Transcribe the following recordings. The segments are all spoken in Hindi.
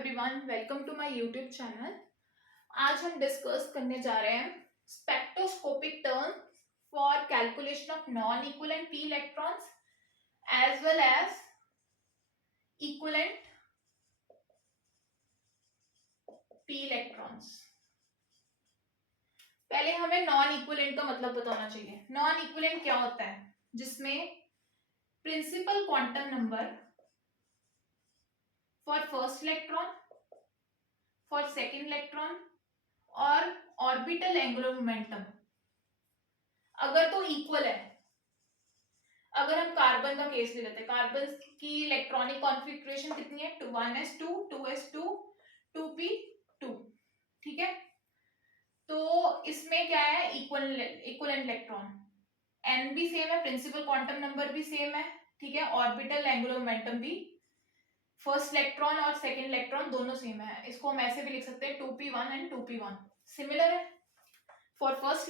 Everyone, welcome to my YouTube channel. आज हम डिस्कस करने जा रहे हैं spectroscopic term for calculation of non equivalent p electrons as well as equivalent p electrons. पहले हमें नॉन इक्विवेलेंट का मतलब पता होना चाहिए। नॉन इक्विवेलेंट क्या होता है? जिसमें principal quantum number for first electron, for second electron और ऑर्बिटल एंगुलर मोमेंटम अगर तो इक्वल है। अगर हम कार्बन का केस ले लेते हैं, कार्बन की इलेक्ट्रॉनिक कॉन्फ़िगरेशन कितनी है? 1s2 2s2 2p2, ठीक है। तो इसमें क्या है? इक्वलेंट इलेक्ट्रॉन, n भी सेम है, प्रिंसिपल क्वांटम नंबर भी सेम है, ठीक है। ऑर्बिटल एंगुलर मोमेंटम भी, फर्स्ट इलेक्ट्रॉन और सेकेंड इलेक्ट्रॉन दोनों सेम है। इसको हम ऐसे भी लिख सकते हैं 2p1 एंड 2p1 सिमिलर है for first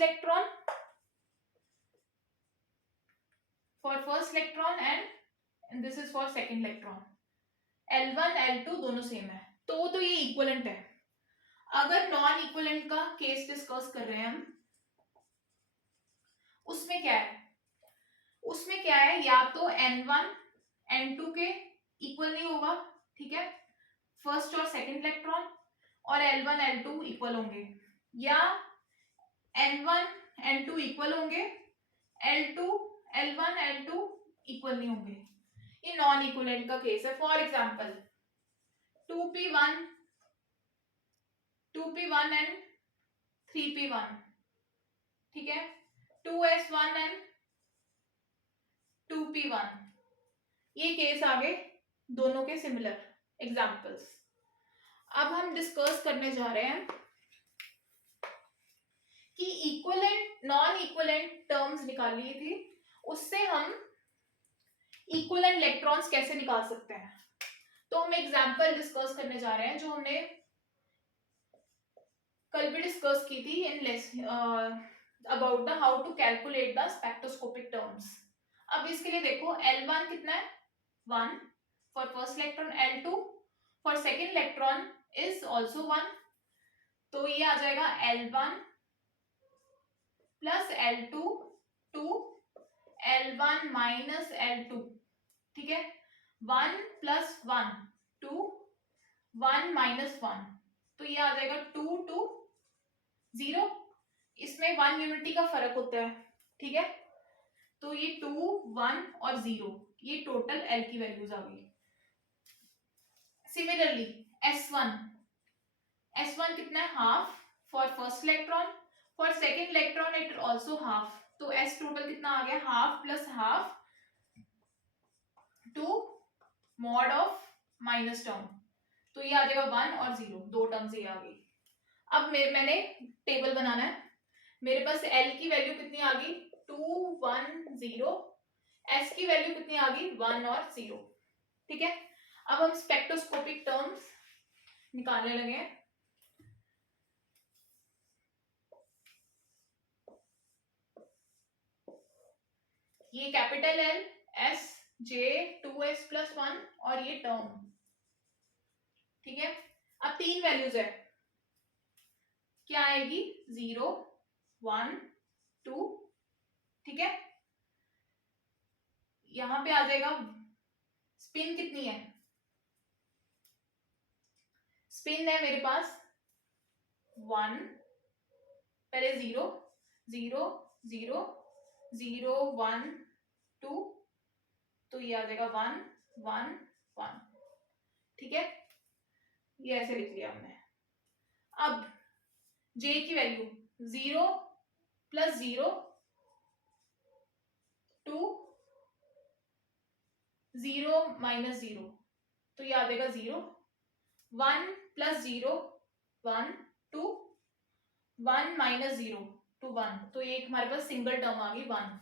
electron and this is for second electron. L1 L2 दोनों सेम है, तो ये इक्वलेंट है। अगर नॉन इक्वलेंट का केस डिस्कस कर रहे हैं हम, उसमें क्या है? या तो N1 N2 के इक्वल नहीं होगा, ठीक है, फर्स्ट और सेकेंड इलेक्ट्रॉन, और L1 L2 इक्वल होंगे, या N1 N2 इक्वल होंगे, L1 L2 इक्वल नहीं होंगे। ये नॉन इक्वलेंट का केस है। For example 2p1 and 3p1, ठीक है, 2s1 एंड 2p1, ये केस आगे दोनों के सिमिलर एग्जांपल्स। अब हम डिस्कस करने जा रहे हैं कि इक्वलेंट नॉन इक्वलेंट टर्म्स निकाल ली थी, उससे हम इक्वलेंट इलेक्ट्रॉन्स कैसे निकाल सकते हैं। तो हम एग्जांपल डिस्कस करने जा रहे हैं जो हमने कल भी डिस्कस की थी in about the how to calculate the spectroscopic terms. अब इसके लिए देखो, L1 कितना है? 1 for first electron, L2 for second electron is also 1, तो ये आ जाएगा L1 plus L2 to L1 minus L2, ठीक है, 1 प्लस 1 टू 1 माइनस 1, तो ये आ जाएगा 2 टू 0। इसमें 1 यूनिटी का फर्क होता है, ठीक है, तो ये 2 1 और 0, ये टोटल L की वैल्यूज आ गई। सिमिलरली S1 कितना है? Half for first electron, for second electron it also half, तो S टोटल कितना आ गया? Half plus half to mod of minus term, तो ये आ जाएगा 1 और 0, दो टर्म्स ये आ गई। अब मैंने टेबल बनाना है। मेरे पास L की वैल्यू कितनी आ गई? 2 1 0, S की वैल्यू कितनी आ गई? 1 और 0, ठीक है। अब हम स्पेक्ट्रोस्कोपिक टर्म्स निकालने लगे हैं। ये capital L S J 2s plus 1 और ये टर्म, ठीक है। अब 3 वैल्यूज है, क्या आएगी? 0 1 2, ठीक है। यहां पे आ जाएगा स्पिन कितनी है? स्पिन है मेरे पास 1, पहले 0 0 0 0 1 2, तो ये आ जाएगा 1 1 1, ठीक है, ये ऐसे लिख लिया हमने। अब J की वैल्यू 0 प्लस 0 टू 0 माइनस 0, तो ये आ जाएगा 0, 1 प्लस 0 1 टू 1 माइनस 0 टू 1, तो ये हमारे पास सिंगल टर्म आ गई 1,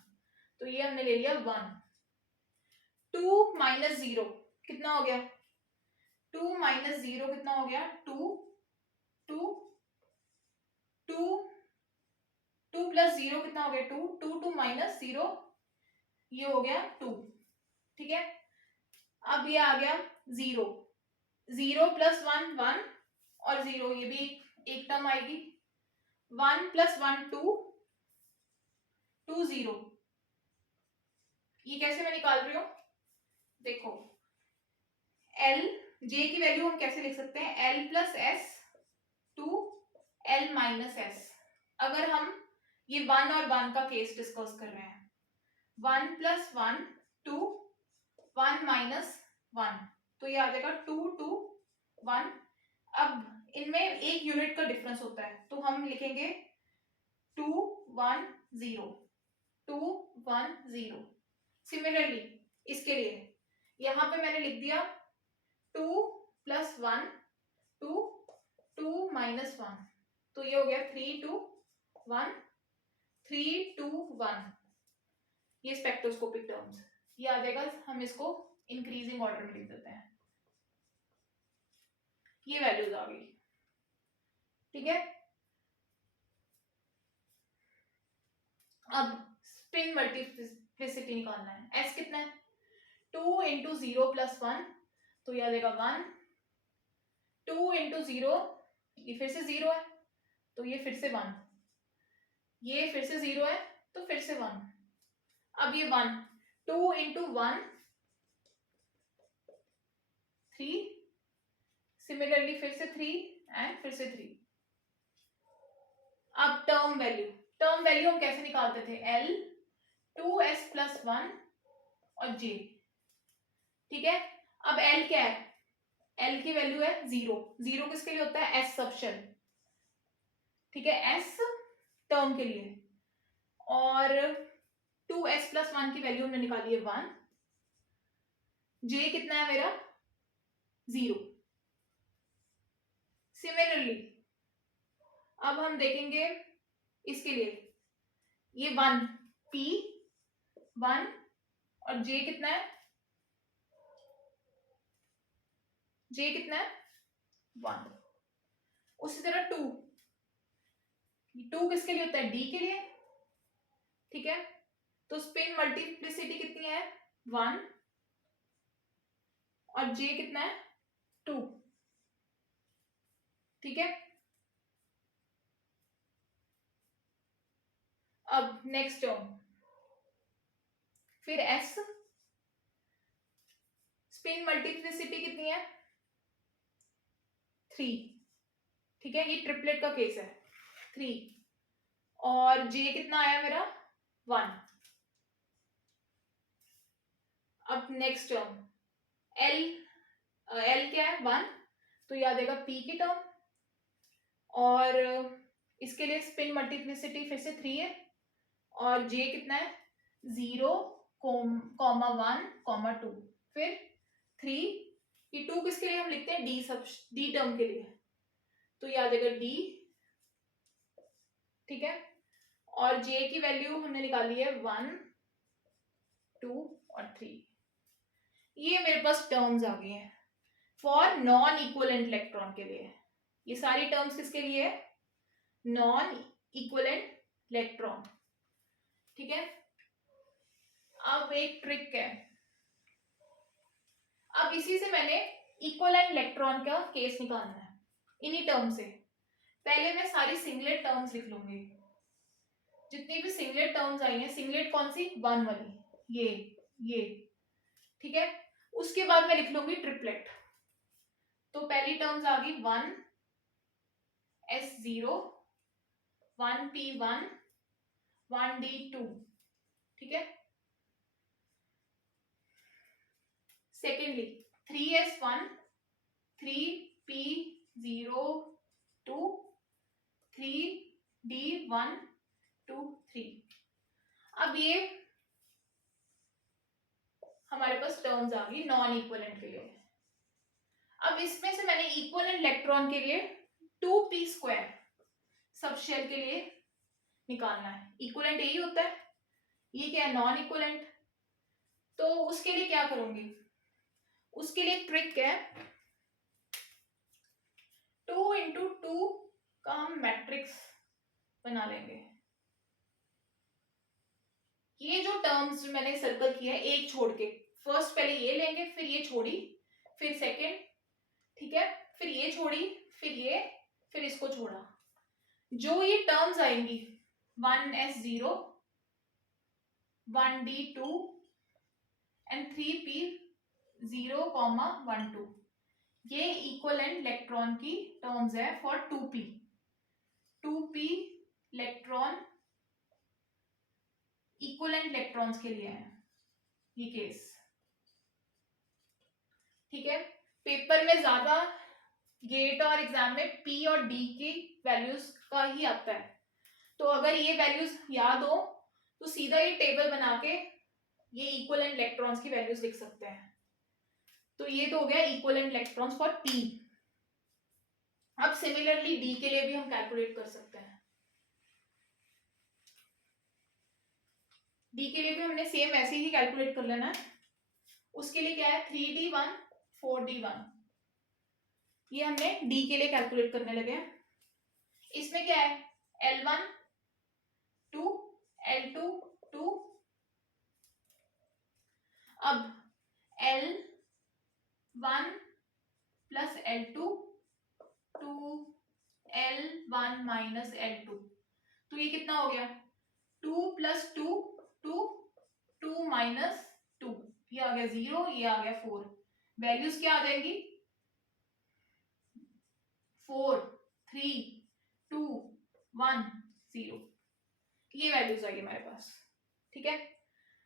तो ये हमने ले लिया 1। 2 माइनस 0 कितना हो गया? 2 माइनस 0 कितना हो गया? 2 2 2 2 प्लस 0 कितना हो गया? 2 2 2 माइनस 0, ये हो गया 2, ठीक है। अब ये आ गया 0, 0 + 1 1 और 0, ये भी एक टर्म आएगी। 1 + 1 2 2 0। ये कैसे मैं निकाल रही हूँ, देखो L J की वैल्यू हम कैसे लिख सकते हैं, L + S to L - S। अगर हम ये 1 और 1 का केस डिस्कस कर रहे हैं, 1 + 1 2 1 - 1, तो ये आ जाएगा 2 2 1। अब इनमें एक यूनिट का डिफरेंस होता है, तो हम लिखेंगे 2 1 0 2 1 0। सिमिलरली इसके लिए यहां पे मैंने लिख दिया 2 + 1 2 2 - 1, तो ये हो गया 3 2 1 3 2 1। ये स्पेक्ट्रोस्कोपिक टर्म्स, ये आ जाएगा, हम इसको इंक्रीजिंग ऑर्डर में लिख देते हैं। ये वैल्यूज आ गई, ठीक है। अब स्पिन मल्टीप्लिसिटी निकालना है। S कितना है, 2 × 0 + 1, तो ये आ जाएगा 1। 2 × 0, ये फिर से 0 है, तो ये फिर से 1। ये फिर से 0 है, तो फिर से 1। अब ये 1, 2 × 1 3, सिमिलरली फिर से 3 एंड फिर से 3। अब टर्म वैल्यू हम कैसे निकालते थे, L 2S + 1 और J, ठीक है। अब L क्या है, L की वैल्यू है 0। 0 किसके लिए होता है, S सब शेल, ठीक है, S टर्म के लिए। और 2S + 1 की वैल्यू हमने निकाली है 1। J कितना है मेरा, 0। सिमिलरली अब हम देखेंगे इसके लिए, ये 1 P 1 और J कितना है, J कितना है 1। उसी तरह 2 किसके लिए होता है, D के लिए, ठीक है। तो स्पिन मल्टीप्लिसिटी कितनी है, 1 और J कितना है 2, ठीक है। अब नेक्स्ट टर्म, फिर S, स्पिन मल्टीप्लिसिटी कितनी है 3, ठीक है, ये ट्रिपलेट का केस है 3। और J कितना आया मेरा 1। अब नेक्स्ट टर्म L क्या है 1, तो ये आ जाएगा P की टर्म। और इसके लिए स्पिन मल्टीप्लिसिटी फिर से 3 है, और J कितना है 0, 1, 2, फिर 3। ये 2 किसके लिए हम लिखते हैं, D टर्म के लिए, तो ये आ जाएगा D, ठीक है। और J की वैल्यू हमने निकाली है 1 2 और 3। ये मेरे पास टर्म्स आ गई हैं फॉर नॉन इक्विवेलेंट इलेक्ट्रॉन के लिए। ये सारी टर्म्स किसके लिए है, नॉन इक्विवेलेंट इलेक्ट्रॉन, ठीक है। अब एक ट्रिक है, अब इसी से मैंने इक्विवेलेंट इलेक्ट्रॉन का केस निकालना है इन्हीं टर्म से। पहले मैं सारी सिंगलेट टर्म्स लिख लूंगी, जितनी भी सिंगलेट टर्म्स आई हैं, सिंगलेट कौन सी, 1 वाली, ये, ठीक है। उसके बाद मैं लिख लूंगी ट्रिपलेट। तो पहली टर्म्स आ गई 1 S0 1 P1 1 D2, ठीक है। Secondly 3S1 3P0 2 3D1 2 3। अब ये हमारे पास टर्म्स आ गई नॉन इक्विवेलेंट के लिए। अब इसमें से मैंने इक्विवेलेंट इलेक्ट्रॉन के लिए 2p² सब शेल के लिए निकालना है। इक्विवेलेंट यही होता है, ये क्या है नॉन इक्विवेलेंट। तो उसके लिए क्या करूंगी, उसके लिए ट्रिक है, 2 × 2 का हम मैट्रिक्स बना लेंगे। ये जो टर्म्स मैंने सर्कल किया है एक छोड़ के, फर्स्ट पहले ये लेंगे, फिर ये छोड़ी, फिर सेकंड, ठीक है, फिर ये छोड़ी, फिर ये, फिर इसको छोड़ा, जो ये टर्म्स आएंगी 1s0, 1d2 एंड 3p0, 1, 2, ये इक्वलेंट इलेक्ट्रॉन की टर्म्स है for 2p electron equivalent electrons के लिए है ये केस। ठीक है, पेपर में ज्यादा गेट और एग्जाम में पी और डी की वैल्यूज का ही आता है, तो अगर ये वैल्यूज याद हो तो सीधा ये टेबल बना के ये इक्वलेंट इलेक्ट्रॉन्स की वैल्यूज लिख सकते हैं। तो ये तो हो गया इक्वलेंट इलेक्ट्रॉन्स फॉर पी। अब सिमिलरली डी के लिए भी हम कैलकुलेट कर सकते हैं। डी के लिए भी हमने सेम ऐसे ही कैलकुलेट कर लेना है। उसके लिए क्या है 3d1 4d1, ये हमने डी के लिए कैलकुलेट करने लगे हैं। इसमें क्या है L1 2 L2 2, अब L1 plus L2 2 L1 minus L2, तो ये कितना हो गया 2 प्लस 2 2 2 माइनस 2, ये आ गया 0, ये आ गया 4। वैल्यूज क्या आ जाएंगी 4 3 2 1 0, ये वैल्यूज आ गई हमारे पास। ठीक है,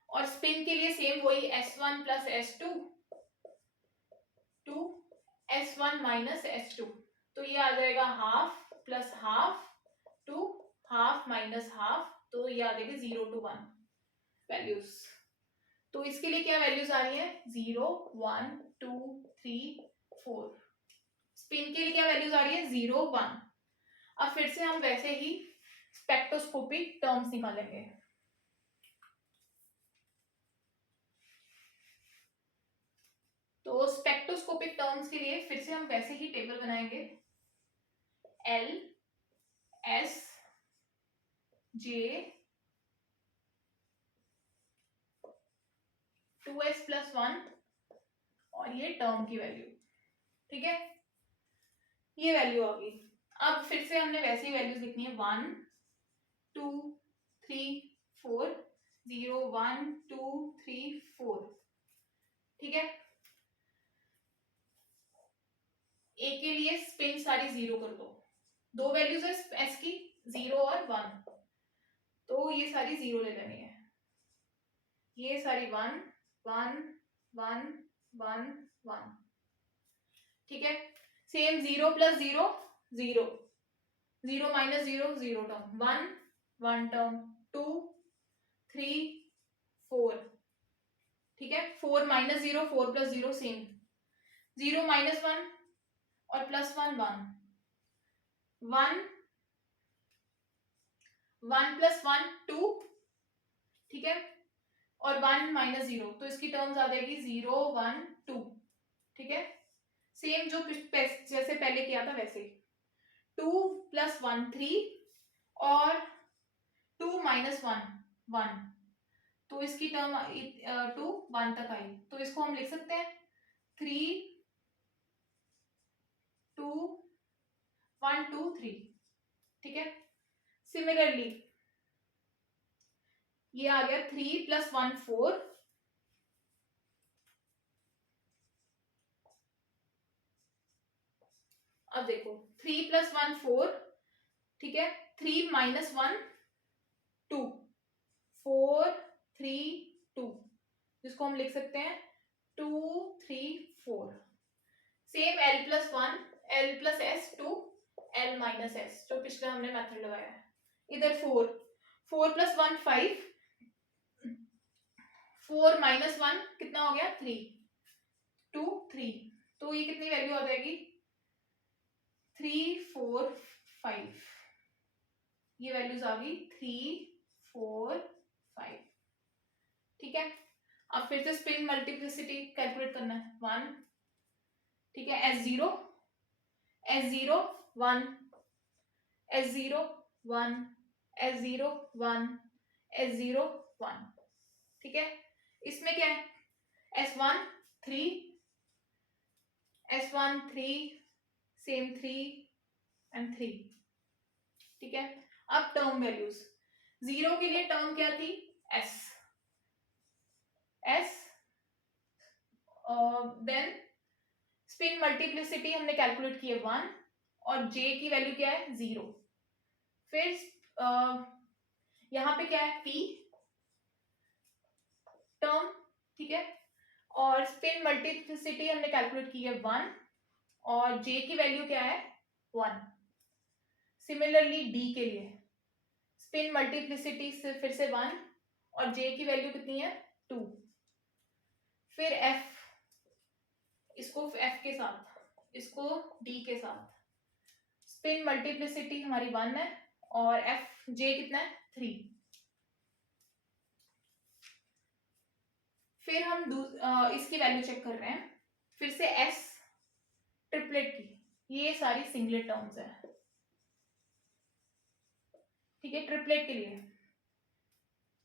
और स्पिन के लिए सेम वही S1 plus S2 2 S1 minus S2, तो ये आ जाएगा half plus half 2 half minus half, तो ये आ जाएगी 0 to 1 वैल्यूज। तो इसके लिए क्या वैल्यूज आ रही है 0 1 2 3 4। स्पिन के लिए क्या वैल्यूज आ रही है 0 1। अब फिर से हम वैसे ही स्पेक्ट्रोस्कोपिक टर्म्स निकालेंगे। तो स्पेक्ट्रोस्कोपिक टर्म्स के लिए फिर से हम वैसे ही टेबल बनाएंगे L S J 2s plus 1 और ये टर्म की वैल्यू। ठीक है, ये वैल्यू आ गई। अब फिर से हमने वैसी वैल्यूज लिखनी है 1 2 3 4 0 1 2 3 4। ठीक है, ए के लिए स्पिन सारी 0 कर दो वैल्यूज है एस की 0 और 1, तो ये सारी 0 ले लेनी है, ये सारी 1 1 1 1 1। ठीक है, same 0 plus 0 0 0 minus 0 0 term 1 1 term 2 3 4। ठीक है, 4 माइनस 0 4 प्लस 0 सेम, 0 माइनस 1 और प्लस 1 1 1 1 प्लस 1 2। ठीक है, और 1 माइनस 0, तो इसकी टर्म्स आ जाएगी 0 1 2। ठीक है, सेम जो जैसे पहले किया था वैसे 2 प्लस 1 3 और 2 माइनस 1 1, तो इसकी टर्म 2 1 तक आई, तो इसको हम लिख सकते हैं 3 2 1 2 3। ठीक है, सिमिलरली ये आ गया 3 प्लस 1 4, अब देखो 3 प्लस 1 4। ठीक है, 3 माइनस 1 2 4 3 2, जिसको हम लिख सकते हैं 2 3 4। Same L plus 1 L plus S 2 L minus S, जो पिछले हमने मेथड लगाया है। इधर 4 4 प्लस 1 5, 4 माइनस 1 कितना हो गया 3 2 3, तो ये कितनी वैल्यू आ जाएगी 3 4 5, ये वैल्यूज आ गई 3 4 5। ठीक है, अब फिर से स्पिन मल्टीप्लिसिटी कैलकुलेट करना है 1। ठीक है, S0 S0 1 S0 1 S0 1 S0 1। ठीक है, इसमें क्या है S1 3 S1 3, सेम 3 एंड 3, ठीक है। अब टर्म वैल्यूज, 0 के लिए टर्म क्या थी, S, देन स्पिन मल्टीप्लिसिटी हमने कैलकुलेट की है 1, और J की वैल्यू क्या है 0। फिर यहाँ पे क्या है P टर्म, ठीक है, और स्पिन मल्टीप्लिसिटी हमने कैलकुलेट की है 1, और J की वैल्यू क्या है 1। सिमिलरली D के लिए स्पिन मल्टीप्लिसिटी से फिर से 1, और J की वैल्यू कितनी है 2। फिर F, इसको F के साथ, इसको D के साथ, स्पिन मल्टीप्लिसिटी हमारी 1 है, और F J कितना है 3। फिर हम इसकी वैल्यू चेक कर रहे हैं, फिर से S ट्रिपलेट की, ये सारी सिंगलेट टर्म्स है, ठीक है। ट्रिपलेट के लिए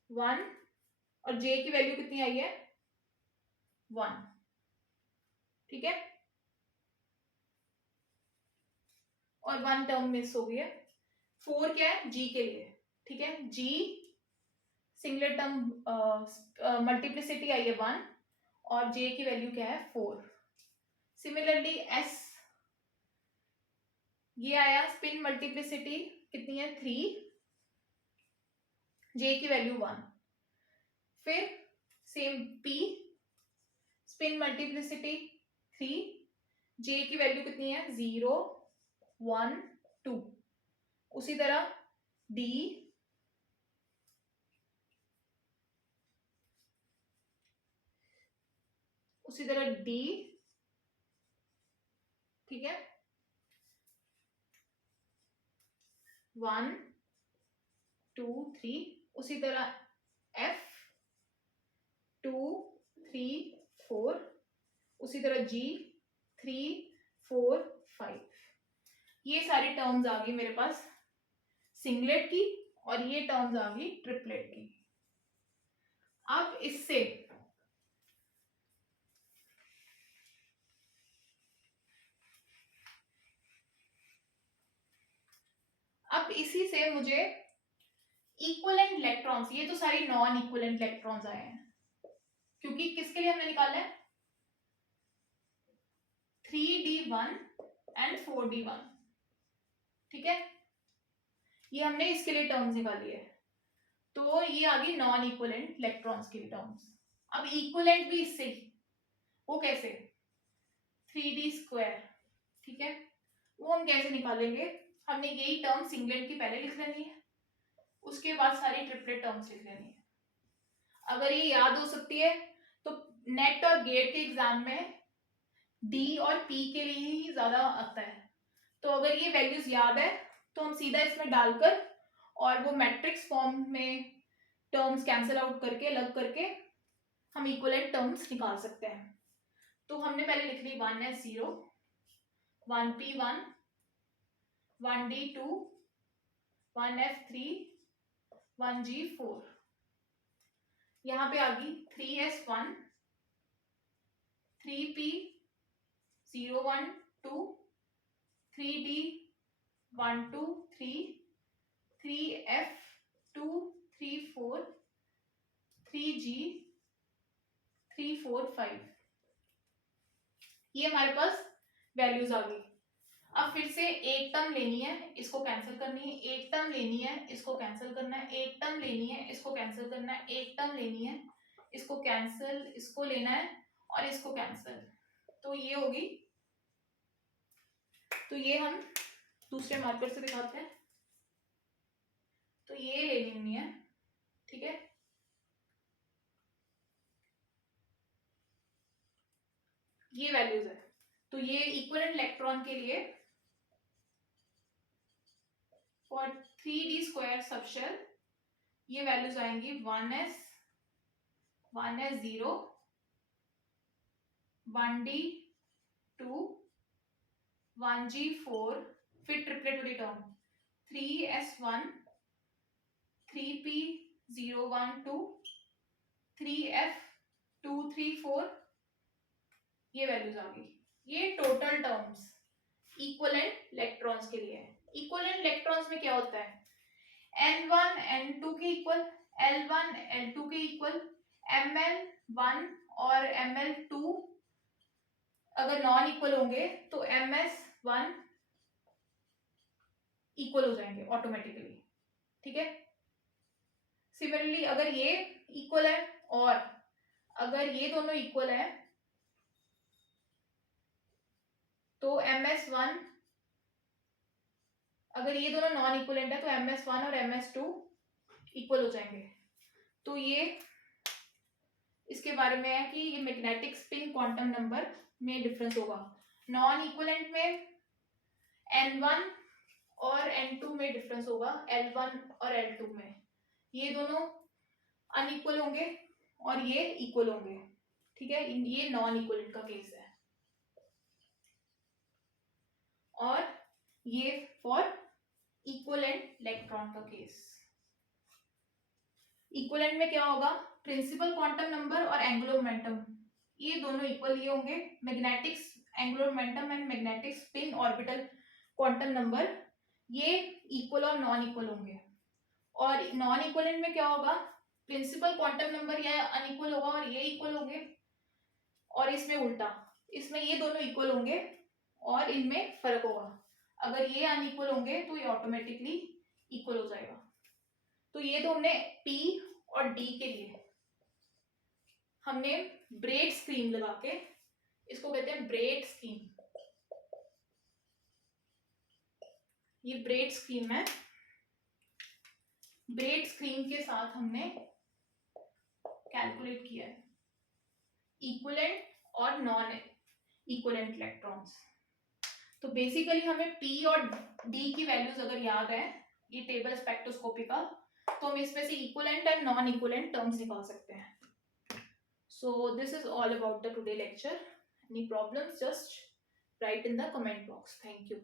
1, और J की वैल्यू कितनी आई है 1, ठीक है, और 1 टर्म मिस हो गई है। 4 क्या है G के लिए, ठीक है, G सिंगलेट टर्म मल्टीप्लिसिटी आई है 1, और J की वैल्यू क्या है 4। सिमिलरली S, ये आया स्पिन मल्टीप्लिसिटी कितनी है 3, J की वैल्यू 1। फिर same P, spin multiplicity 3, J की वैल्यू कितनी है 0 1 2। उसी तरह D, उसी तरह D, ठीक है, 1 2 3। उसी तरह F 2 3 4। उसी तरह G 3 4 5। ये सारी टर्म्स आ गई मेरे पास सिंगलेट की, और ये टर्म्स आ गई ट्रिपलेट की। अब इससे अब इसी से मुझे इक्विवेलेंट इलेक्ट्रॉन्स, ये तो सारी नॉन इक्विवेलेंट इलेक्ट्रॉन्स आए हैं, क्योंकि किसके लिए हमने निकाला है 3d1 एंड 4d1, ठीक है, ये हमने इसके लिए टर्म्स निकाली है। तो ये आ गई नॉन इक्विवेलेंट इलेक्ट्रॉन्स की टर्म्स। अब इक्विवेलेंट भी इससे, वो कैसे 3d², ठीक है, वो हम कैसे निकालेंगे, हमने यही टर्म सिंगलेट की पहले लिख लेनी है, उसके बाद सारी ट्रिपलेट टर्म्स लिख लेनी है। अगर ये याद हो सकती है तो नेट और गेट के एग्जाम में D और P के लिए ही ज्यादा आता है। तो अगर ये वैल्यूज याद है तो हम सीधा इसमें डालकर और वो मैट्रिक्स फॉर्म में टर्म्स कैंसिल आउट करके अलग करके हम इक्विवेलेंट टर्म्स निकाल सकते हैं। तो हमने पहले लिख ली 1s0, 1p1, 1d2, 1f3, 1g4। यहाँ पे आ गई 3s1, 3p0 1 2, 3d1 2 3, 3f2 3 4, 3g 3 4 5। ये हमारे पास वैल्यूज आ गई। अब फिर से एक टर्म लेनी है, इसको कैंसिल करनी है, एक टर्म लेनी है, इसको कैंसिल करना है, एक टर्म लेनी है, इसको कैंसिल करना है, एक टर्म लेनी है, इसको कैंसिल, इसको लेना है और इसको कैंसिल। तो ये होगी, तो ये हम दूसरे मार्कर से दिखाते हैं। तो ये ले लेनी है, ठीक है, ये वैल्यूज है। तो ये इक्विवेलेंट इलेक्ट्रॉन के लिए फॉर 3d² सबशेल ये वैल्यूज आएंगी 1s 1s0, 1d2, 1g4, फिर ट्रिपलेट वाली टर्म 3s1, 3p0 1 2, 3f2 3 4। ये वैल्यूज आ गई, ये टोटल टर्म्स इक्विवेलेंट इलेक्ट्रॉन्स के लिए है। इक्विवेलेंट इलेक्ट्रॉन्स में क्या होता है, N1 N2 के इक्वल, L1 L2 के इक्वल, Ml1 और Ml2 अगर नॉन इक्वल होंगे तो Ms1 इक्वल हो जाएंगे ऑटोमेटिकली, ठीक है। सिमिलरली अगर ये इक्वल है और अगर ये दोनों इक्वल है तो Ms1, अगर ये दोनों नॉन इक्वलेंट है तो Ms1 और Ms2 इक्वल हो जाएंगे। तो ये इसके बारे में है कि ये मैग्नेटिक स्पिन क्वांटम नंबर में डिफरेंस होगा। नॉन इक्वलेंट में N1 और N2 में डिफरेंस होगा, L1 और L2 में ये दोनों अनइक्वल होंगे और ये इक्वल होंगे, ठीक है। ये नॉन इक्वलेंट का केस है। और ये फॉर इक्वलेंट इलेक्ट्रॉन का केस। इक्वलेंट में क्या होगा, प्रिंसिपल क्वांटम नंबर और एंगुलर मोमेंटम ये दोनों इक्वल ये होंगे। Magnetic angular momentum and magnetic spin orbital quantum number ये इक्वल और नॉन इक्वल होंगे। और नॉन इक्वलेंट में क्या होगा, प्रिंसिपल क्वांटम नंबर या अनइक्वल होगा और ये इक्वल होंगे। और इसमें उल्टा, इसमें ये दोनों इक्वल होंगे और इनमें फर्क होगा। अगर ये अनइक्वल होंगे तो ये ऑटोमेटिकली इक्वल हो जाएगा। तो ये तो हमने P और D के लिए हमने ब्रेड स्कीम लगा के, इसको कहते हैं ब्रेड स्कीम। ये ब्रेड स्कीम है। ब्रेड स्कीम के साथ हमने कैलकुलेट किया है इक्विवेलेंट और नॉन इक्विवेलेंट इलेक्ट्रॉन्स। तो बेसिकली हमें P और D की वैल्यूज अगर याद है ये टेबल स्पेक्ट्रोस्कोपी का, तो हम इसमें से equivalent and non equivalent terms निकाल सकते हैं। So this is all about the today lecture. Any problems, just write in the comment box. Thank you.